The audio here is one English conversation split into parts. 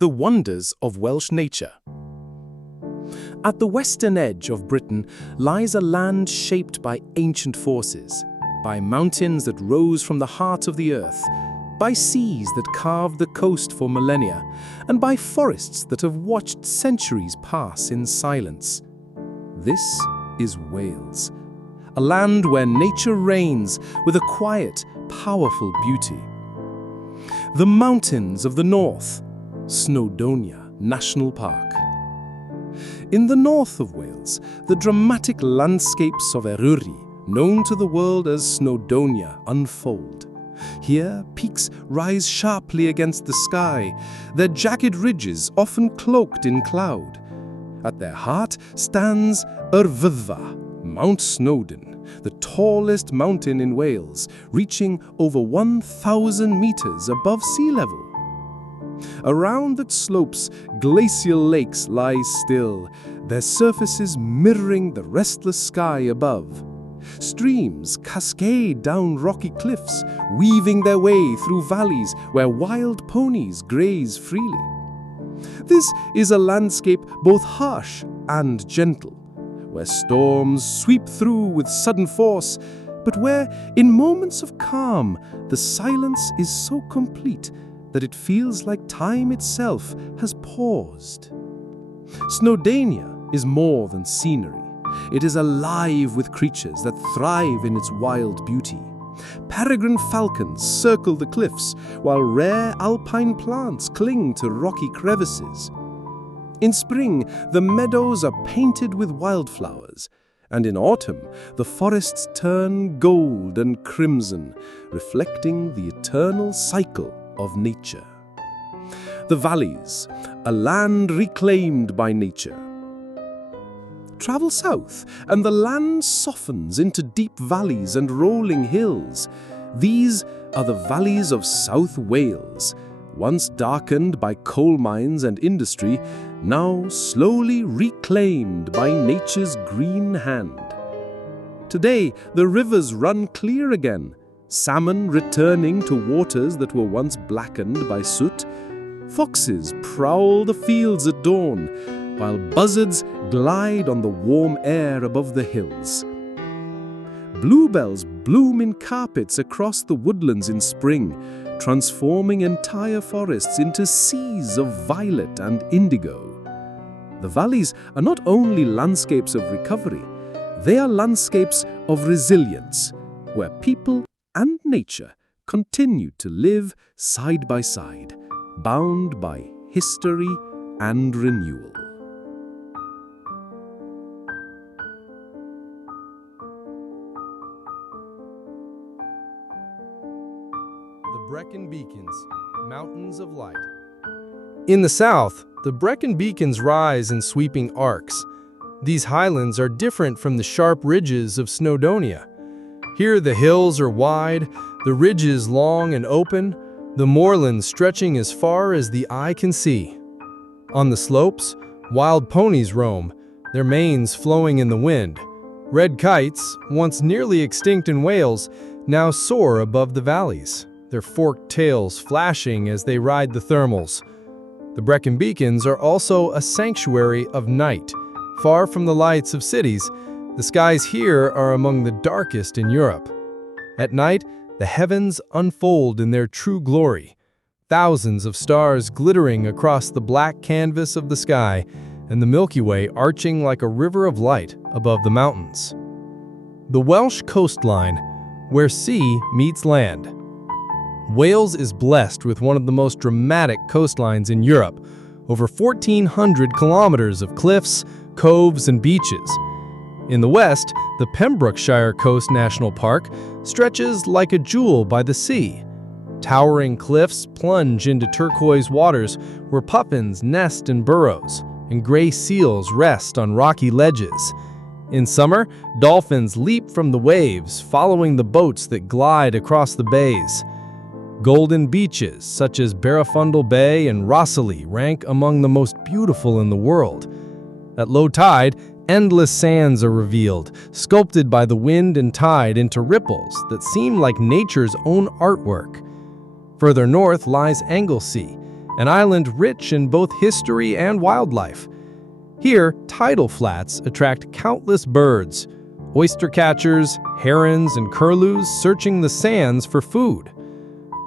The wonders of Welsh nature. At the western edge of Britain lies a land shaped by ancient forces, by mountains that rose from the heart of the earth, by seas that carved the coast for millennia, and by forests that have watched centuries pass in silence. This is Wales, a land where nature reigns with a quiet, powerful beauty. The mountains of the north, Snowdonia National Park. In the north of Wales, the dramatic landscapes of Eryri, known to the world as Snowdonia, unfold. Here, peaks rise sharply against the sky, their jagged ridges often cloaked in cloud. At their heart stands Fyddfa, Mount Snowdon, the tallest mountain in Wales, reaching over 1,000 meters above sea level. Around its slopes, glacial lakes lie still, their surfaces mirroring the restless sky above. Streams cascade down rocky cliffs, weaving their way through valleys where wild ponies graze freely. This is a landscape both harsh and gentle, where storms sweep through with sudden force, but where, in moments of calm, the silence is so complete that it feels like time itself has paused. Snowdonia is more than scenery. It is alive with creatures that thrive in its wild beauty. Peregrine falcons circle the cliffs, while rare alpine plants cling to rocky crevices. In spring, the meadows are painted with wildflowers, and in autumn, the forests turn gold and crimson, reflecting the eternal cycle of nature. The valleys, a land reclaimed by nature. Travel south, and the land softens into deep valleys and rolling hills. These are the valleys of South Wales, once darkened by coal mines and industry, now slowly reclaimed by nature's green hand. Today, the rivers run clear again, salmon returning to waters that were once blackened by soot. Foxes prowl the fields at dawn, while buzzards glide on the warm air above the hills. Bluebells bloom in carpets across the woodlands in spring, transforming entire forests into seas of violet and indigo. The valleys are not only landscapes of recovery, they are landscapes of resilience, where people and nature continue to live side by side, bound by history and renewal. The Brecon Beacons, Mountains of Light. In the south, the Brecon Beacons rise in sweeping arcs. These highlands are different from the sharp ridges of Snowdonia. Here the hills are wide, the ridges long and open, the moorlands stretching as far as the eye can see. On the slopes, wild ponies roam, their manes flowing in the wind. Red kites, once nearly extinct in Wales, now soar above the valleys, their forked tails flashing as they ride the thermals. The Brecon Beacons are also a sanctuary of night. Far from the lights of cities, the skies here are among the darkest in Europe. At night, the heavens unfold in their true glory, thousands of stars glittering across the black canvas of the sky, and the Milky Way arching like a river of light above the mountains. The Welsh coastline, where sea meets land. Wales is blessed with one of the most dramatic coastlines in Europe, over 1,400 kilometers of cliffs, coves, and beaches. In the west, the Pembrokeshire Coast National Park stretches like a jewel by the sea. Towering cliffs plunge into turquoise waters where puffins nest in burrows, and gray seals rest on rocky ledges. In summer, dolphins leap from the waves, following the boats that glide across the bays. Golden beaches such as Barafundle Bay and Rhossili rank among the most beautiful in the world. At low tide, endless sands are revealed, sculpted by the wind and tide into ripples that seem like nature's own artwork. Further north lies Anglesey, an island rich in both history and wildlife. Here, tidal flats attract countless birds, oyster catchers, herons, and curlews searching the sands for food.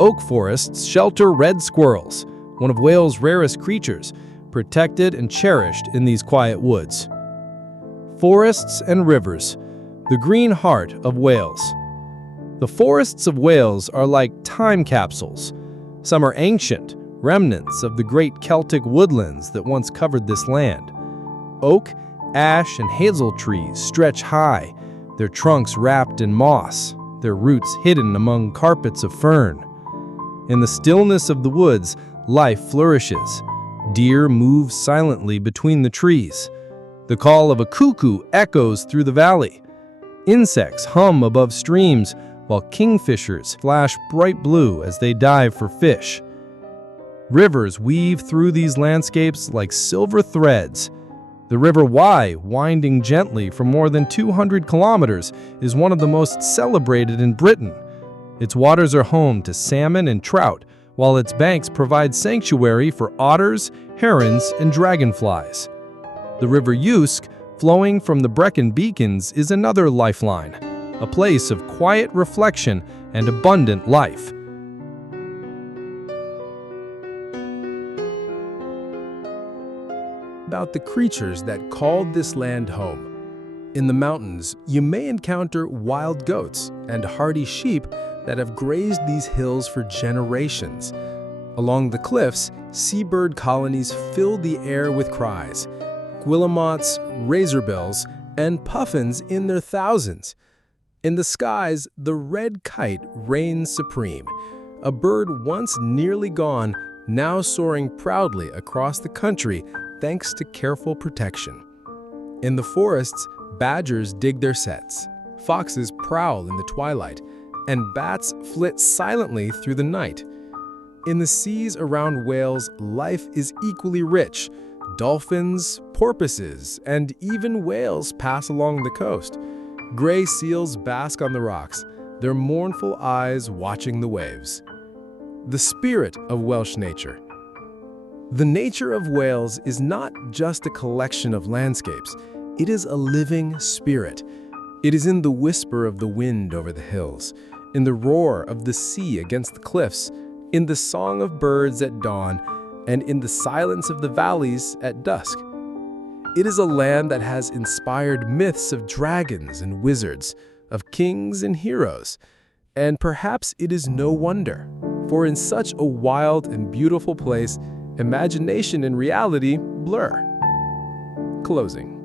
Oak forests shelter red squirrels, one of Wales' rarest creatures, protected and cherished in these quiet woods. Forests and rivers, the green heart of Wales. The forests of Wales are like time capsules. Some are ancient, remnants of the great Celtic woodlands that once covered this land. Oak, ash, and hazel trees stretch high, their trunks wrapped in moss, their roots hidden among carpets of fern. In the stillness of the woods, life flourishes. Deer move silently between the trees. The call of a cuckoo echoes through the valley. Insects hum above streams, while kingfishers flash bright blue as they dive for fish. Rivers weave through these landscapes like silver threads. The River Wye, winding gently for more than 200 kilometers, is one of the most celebrated in Britain. Its waters are home to salmon and trout, while its banks provide sanctuary for otters, herons, and dragonflies. The River Usk, flowing from the Brecon Beacons, is another lifeline, a place of quiet reflection and abundant life. About the creatures that called this land home. In the mountains, you may encounter wild goats and hardy sheep that have grazed these hills for generations. Along the cliffs, seabird colonies fill the air with cries. Guillemots, razorbills, and puffins in their thousands. In the skies, the red kite reigns supreme, a bird once nearly gone, now soaring proudly across the country thanks to careful protection. In the forests, badgers dig their sets, foxes prowl in the twilight, and bats flit silently through the night. In the seas around Wales, life is equally rich. Dolphins, porpoises, and even whales pass along the coast. Gray seals bask on the rocks, their mournful eyes watching the waves. The spirit of Welsh nature. The nature of Wales is not just a collection of landscapes, it is a living spirit. It is in the whisper of the wind over the hills, in the roar of the sea against the cliffs, in the song of birds at dawn, and in the silence of the valleys at dusk. It is a land that has inspired myths of dragons and wizards, of kings and heroes. And perhaps it is no wonder, for in such a wild and beautiful place, imagination and reality blur. Closing.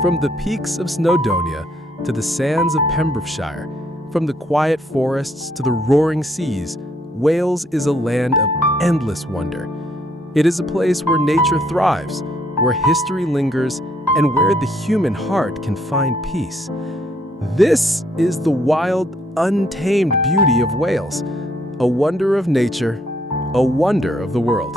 From the peaks of Snowdonia to the sands of Pembrokeshire, from the quiet forests to the roaring seas, Wales is a land of endless wonder. It is a place where nature thrives, where history lingers, and where the human heart can find peace. This is the wild, untamed beauty of Wales, a wonder of nature, a wonder of the world.